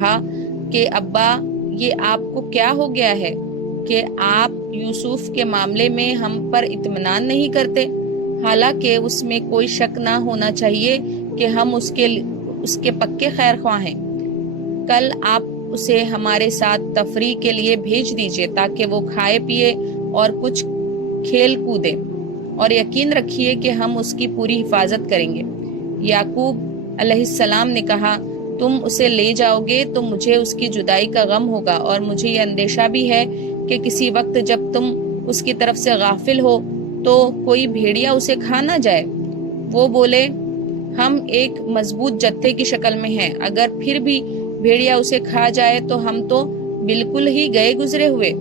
کہا کہ ابا یہ آپ کو کیا ہو گیا ہے کہ آپ یوسف کے معاملے میں ہم پر اطمینان نہیں کرتے، حالانکہ اس میں کوئی شک نہ ہونا چاہیے کہ ہم اس کے پکے خیر خواہ ہیں۔ کل آپ اسے ہمارے ساتھ تفریح کے لیے بھیج دیجئے تاکہ وہ کھائے پیے اور کچھ کھیل کودے، اور یقین رکھیے کہ ہم اس کی پوری حفاظت کریں گے۔ یعقوب علیہ السلام نے کہا، تم اسے لے جاؤ گے تو مجھے اس کی جدائی کا غم ہوگا، اور مجھے یہ اندیشہ بھی ہے کہ کسی وقت جب تم اس کی طرف سے غافل ہو تو کوئی بھیڑیا اسے کھا نہ جائے۔ وہ بولے، ہم ایک مضبوط جتھے کی شکل میں ہیں، اگر پھر بھی بھیڑیا اسے کھا جائے تو ہم تو بالکل ہی گئے گزرے ہوئے۔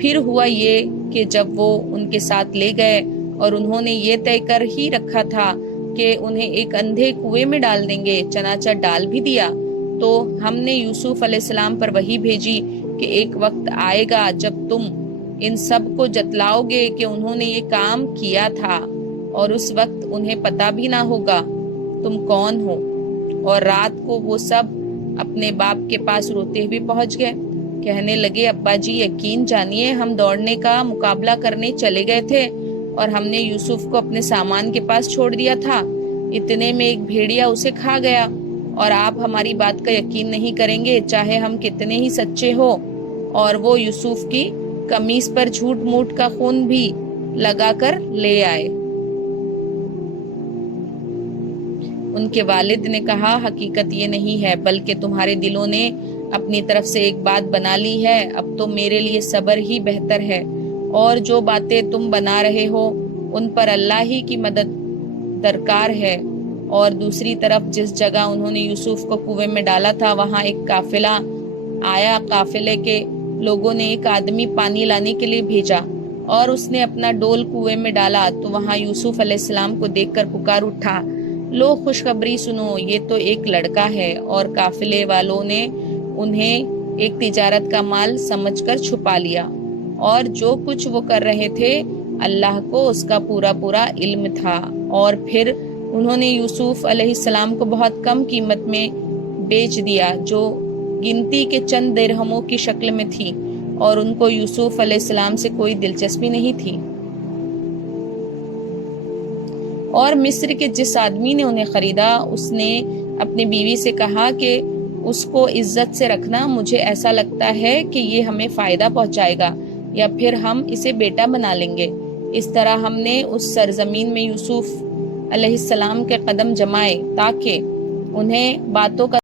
پھر ہوا یہ کہ جب وہ ان کے ساتھ لے گئے اور انہوں نے یہ طے کر ہی رکھا تھا کہ انہیں ایک اندھے کنویں میں ڈال دیں گے، چنانچہ ڈال بھی دیا، تو ہم نے یوسف علیہ السلام پر وحی بھیجی کہ ایک وقت آئے گا جب تم ان سب کو جتلاؤ گے کہ انہوں نے یہ کام کیا تھا، اور اس وقت انہیں پتہ بھی نہ ہوگا تم کون ہو۔ اور رات کو وہ سب اپنے باپ کے پاس روتے ہوئے پہنچ گئے، کہنے لگے، ابا جی یقین جانیے ہم دوڑنے کا مقابلہ کرنے چلے گئے تھے اور ہم نے یوسف کو اپنے سامان کے پاس چھوڑ دیا تھا، اتنے میں ایک بھیڑیا اسے کھا گیا، اور آپ ہماری بات کا یقین نہیں کریں گے چاہے ہم کتنے ہی سچے ہو۔ اور وہ یوسف کی قمیص پر جھوٹ موٹ کا خون بھی لگا کر لے آئے۔ ان کے والد نے کہا، حقیقت یہ نہیں ہے، بلکہ تمہارے دلوں نے اپنی طرف سے ایک بات بنا لی ہے، اب تو میرے لیے صبر ہی بہتر ہے، اور جو باتیں تم بنا رہے ہو ان پر اللہ ہی کی مدد درکار ہے۔ اور دوسری طرف جس جگہ انہوں نے یوسف کو کنویں میں ڈالا تھا وہاں ایک قافلہ آیا، قافلے کے لوگوں نے ایک آدمی پانی لانے کے لیے بھیجا، اور اس نے اپنا ڈول کنویں میں ڈالا تو وہاں یوسف علیہ السلام کو دیکھ کر پکار اٹھا، لو خوشخبری سنو، یہ تو ایک لڑکا ہے۔ اور قافلے والوں نے انہیں ایک تجارت کا مال سمجھ کر چھپا لیا، اور جو کچھ وہ کر رہے تھے اللہ کو اس کا پورا پورا علم تھا۔ اور پھر انہوں نے یوسف علیہ السلام کو بہت کم قیمت میں بیچ دیا، جو گنتی کے چند درہموں کی شکل میں تھی، اور ان کو یوسف علیہ السلام سے کوئی دلچسپی نہیں تھی۔ اور مصر کے جس آدمی نے انہیں خریدا اس نے اپنی بیوی سے کہا کہ اس کو عزت سے رکھنا، مجھے ایسا لگتا ہے کہ یہ ہمیں فائدہ پہنچائے گا، یا پھر ہم اسے بیٹا بنا لیں گے۔ اس طرح ہم نے اس سرزمین میں یوسف علیہ السلام کے قدم جمائے تاکہ انہیں باتوں کا